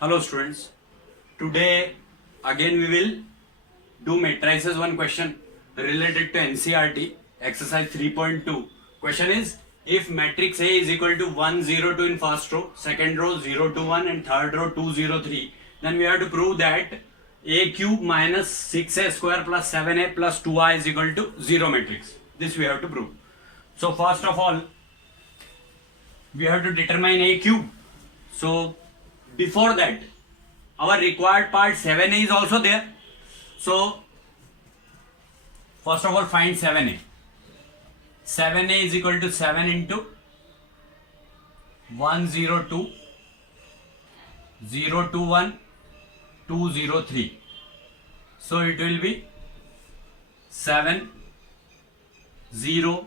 Hello students, today again we will do matrices one question related to NCERT exercise 3.2. Question is, if matrix A is equal to 1 0 2 in first row, second row 0 2 1 and third row 2 0 3, then we have to prove that A cube minus 6A square plus 7A plus 2I is equal to 0 matrix. This we have to prove. So first of all we have to determine A cube. So before that, our required part 7A is also there. So first of all find 7A. 7A is equal to 7 into 102 021 203. So it will be 7 0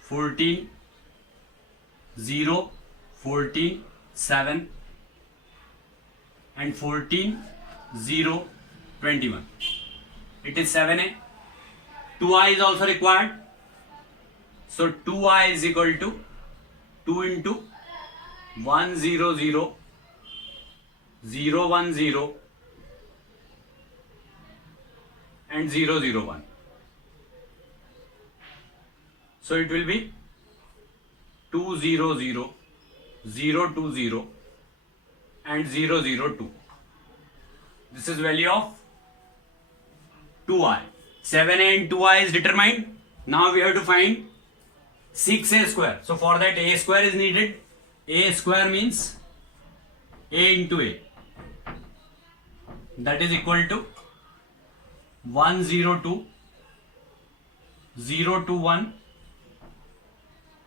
14 0 14 7 and 14 0 21. It is 7A. 2I is also required. So 2I is equal to 2 into 100 010 and 001. So it will be 200 020 and 002. This is value of 2I. 7A and 2I is determined. Now we have to find 6A square. So for that A square is needed. A square means A into A. That is equal to 102 021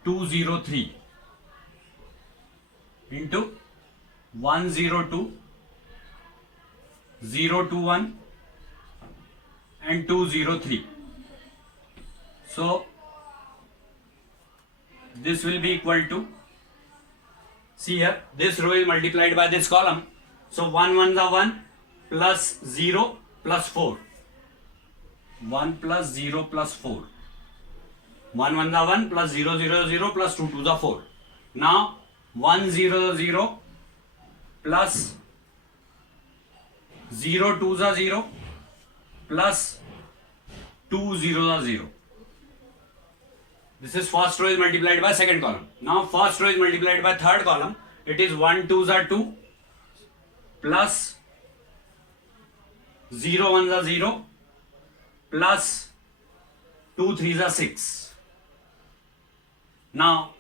203 into 102 021 and 203. So this will be equal to, see here, this row is multiplied by this column. So 1 1s are 1 plus 0 plus 4. 1 plus 0 plus 4. 1 1s are 1 plus 0 0 0 plus 2 2s are 4. Now 1 0 0 plus 0 2s are 0 plus 2 0s are 0. This is first row is multiplied by second column. Now first row is multiplied by third column. It is 1 2s are 2 plus 0 1s are 0 plus 2 3s are 6. Now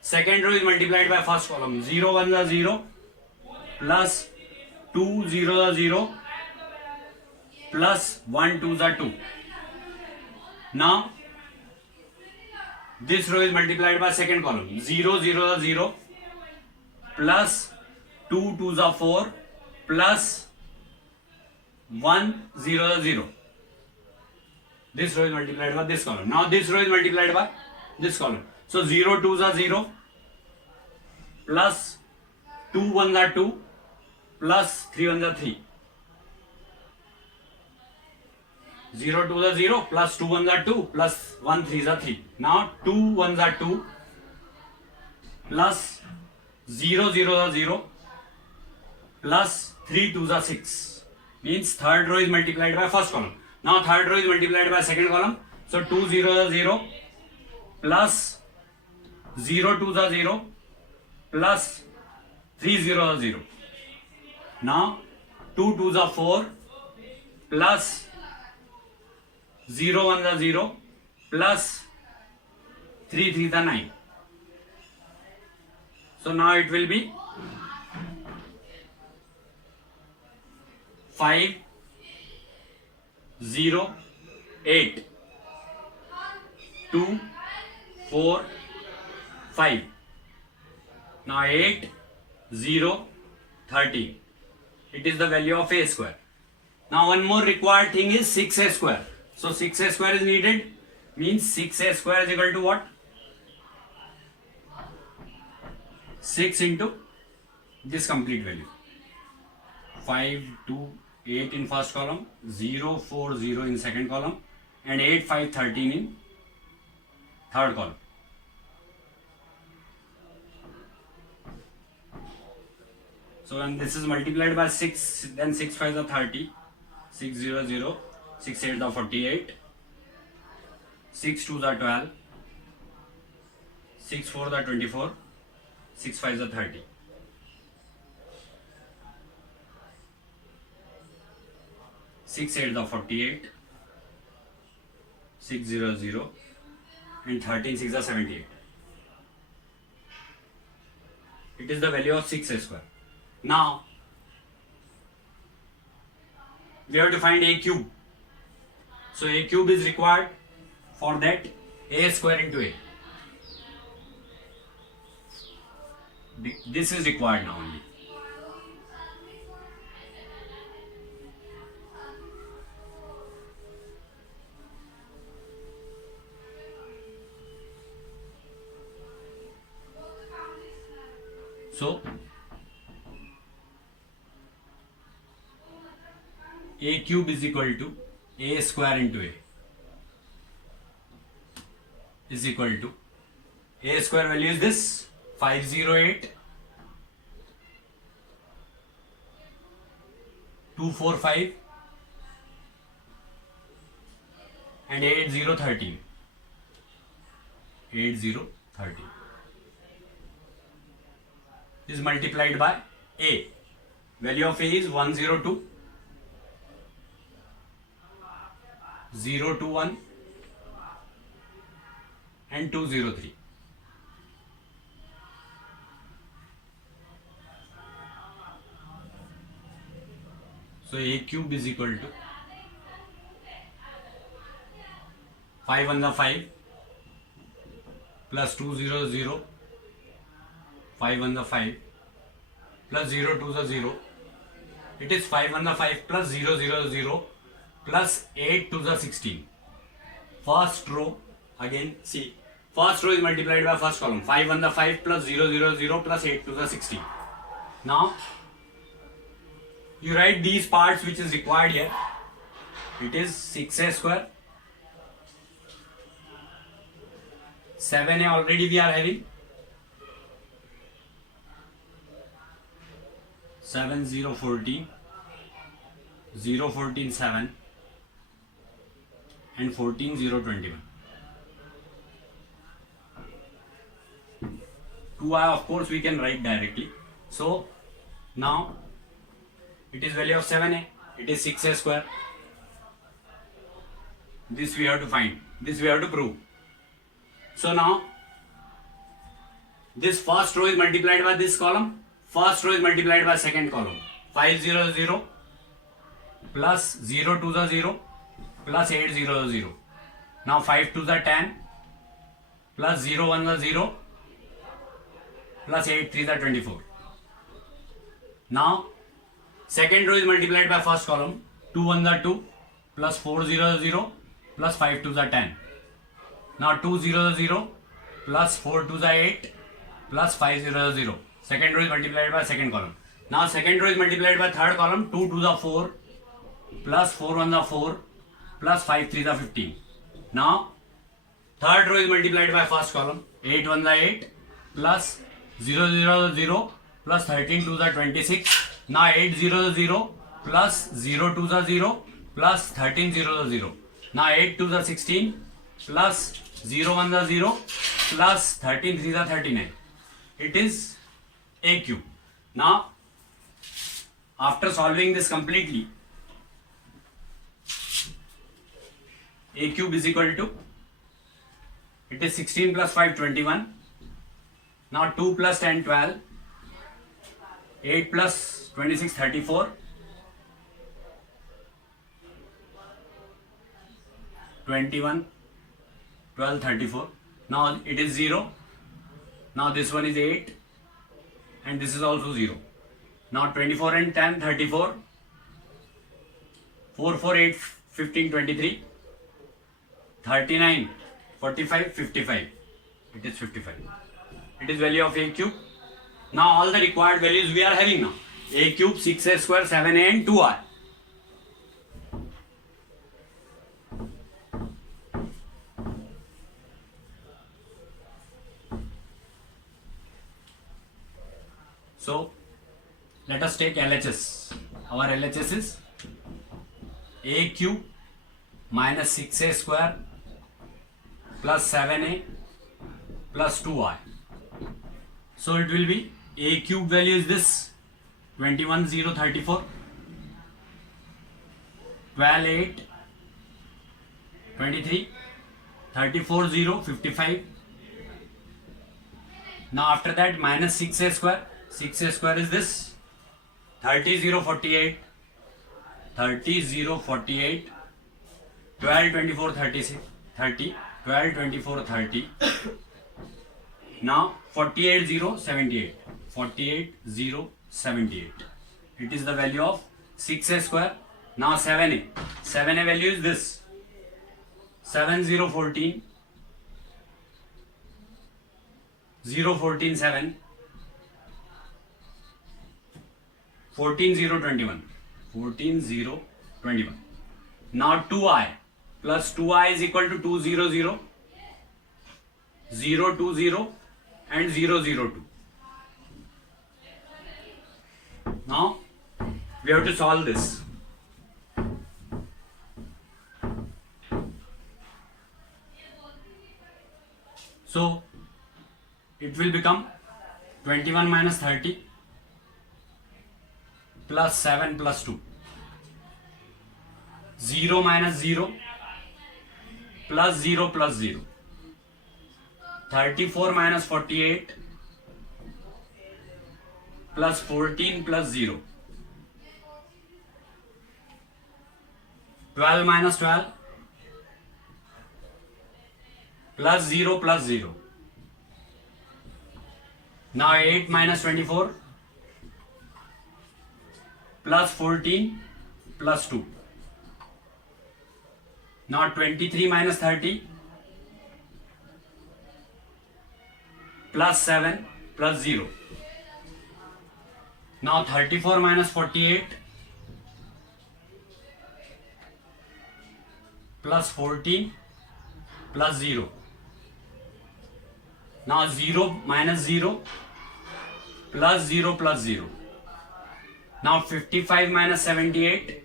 second row is multiplied by first column. 0 1s are 0 plus 2 0s are 0 plus 1 2s are 2. Now this row is multiplied by second column. 0 0 are 0 plus 2 2s are 4 plus 1 0 are 0. This row is multiplied by this column. Now this row is multiplied by this column. So 0 2s are 0 plus 2 1s are 2 plus 3 1s are 3. 0 2s are 0 plus 2 1s are 2 plus 1 3s are 3. Now 2 1s are 2 plus 0 0 are 0 plus 3 2s are 6. Means third row is multiplied by first column. Now third row is multiplied by second column. So 2 0 are 0 plus 0 2s are 0 plus 3 0 are 0. Now 2 2s are 4 plus 0 1s are 0 plus 3 3s are 9. So now it will be 5 0 8 2 4 5. Now 8 0 13. It is the value of A square. Now one more required thing is 6A square. So 6A square is needed. Means 6A square is equal to what? 6 into this complete value. 5 2 8 in first column, 0 4 0 in second column and 8 5 13 in third column. So when this is multiplied by 6, then 6 5s are 30, 600, 6 8s are 48, 6 2s are 12, 6 4s are 24, 6 5s are 30. 6 8s are 48, 600, and 13 6s are 78. It is the value of 6a square. Now we have to find a cube. So a cube is required. For that, a square into a. This is required now only. So a cube is equal to a square into a is equal to a square value is this 508 245 and 8013 is multiplied by a. Value of a is 102 021 and 203. So a cube is equal to 5 on the 5 plus 200, 5 on the 5 plus 0 to the 0. It is 5 on the 5 plus 000 plus 8 to the 16. First row, again see, first row is multiplied by first column. 5 on the 5 plus 000 plus 8 to the 16. Now you write these parts which is required here. It is 6a square. 7a already we are having. 7 0 14, 0 14 7 and 14 0 21. 2i of course we can write directly. So now it is value of 7a, it is 6a square. This we have to find, this we have to prove. So now this first row is multiplied by this column, first row is multiplied by second column. 500 plus 0 to the 0 plus 800. Now 5 to the 10 plus 0 1 the 0 plus 8 3 the 24. Now second row is multiplied by first column. 2 1 the 2 plus 400 plus 5 to the 10. Now 200 plus 4 to the 8 plus 500. Second row is multiplied by second column. Now second row is multiplied by third column. 2 to the 4 plus 4 1 the 4 plus 5 3 the 15. Now third row is multiplied by first column. 8 1 the 8 plus 000 plus 13 to the 26. Now 800 plus 0 to the 0 plus 1300. Now 8 to the 16 plus 0 1 the 0 plus 13 3 the 39. It is a cube. Now after solving this completely, a cube is equal to, it is 16 plus 5 21. Now 2 plus 10 12, 8 plus 26 34, 21 12 34. Now it is 0. Now this one is 8 and this is also 0. Now 24 and 10 34, 4 4 8 15 23, 39 45 55. It is 55. It is value of a cube. Now all the required values we are having now. A cube, 6a square, 7a and 2i. So let us take LHS. Our LHS is a cube minus 6a square plus 7a plus 2i. So it will be a cube value is this 21,034, 12,8, 23, 34,055. Now after that minus 6a square. 6a square is this 30,048, 30,048, 12, 24, 36, 30, 12, 24, 30. Now 48,078, 48,078. It is the value of 6a square. Now 7a. 7a value is this 7,014, 014, 7, 14,021, 14,021. Now 2i plus 2i is equal to 200, 020 and 002. Now we have to solve this. So it will become 21 minus 30 plus 7 plus 2. 0 minus 0 plus 0 plus 0. 34 minus 48 plus 14 plus 0. 12 minus 12 plus 0 plus 0. Now 8 minus 24 plus 14 plus 2. Now 23 minus 30 plus 7 plus 0. Now 34 minus 48 plus 14 plus 0. Now 0 minus 0 plus 0 plus 0. Now 55 minus 78,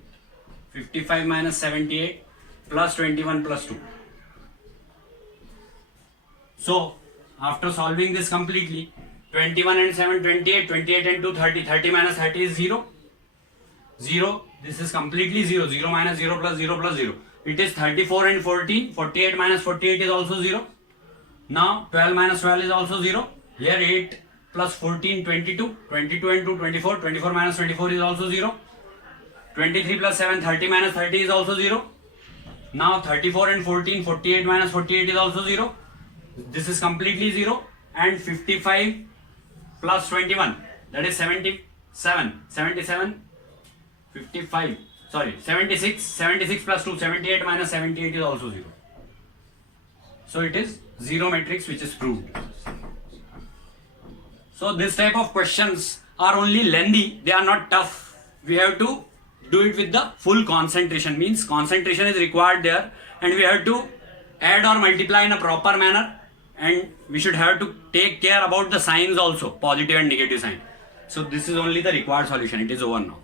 55 minus 78 plus 21 plus 2. So after solving this completely, 21 and 7, 28, 28 and 2, 30, 30 minus 30 is 0, 0, this is completely 0, 0 minus 0 plus 0 plus 0. It is 34 and 14, 48 minus 48 is also 0. Now 12 minus 12 is also 0. Here 8 plus 14, 22, 22 and 2, 24, 24 minus 24 is also 0. 23 plus 7, 30 minus 30 is also 0. Now 34 and 14, 48 minus 48 is also 0. This is completely 0. And 55 plus 21, that is 77, 77, 55, sorry, 76, 76 plus 2, 78 minus 78 is also 0. So it is 0 matrix which is proved. So this type of questions are only lengthy, they are not tough. We have to do it with the full concentration, means concentration is required there, and we have to add or multiply in a proper manner, and we should have to take care about the signs also, positive and negative sign. So this is only the required solution. It is over now.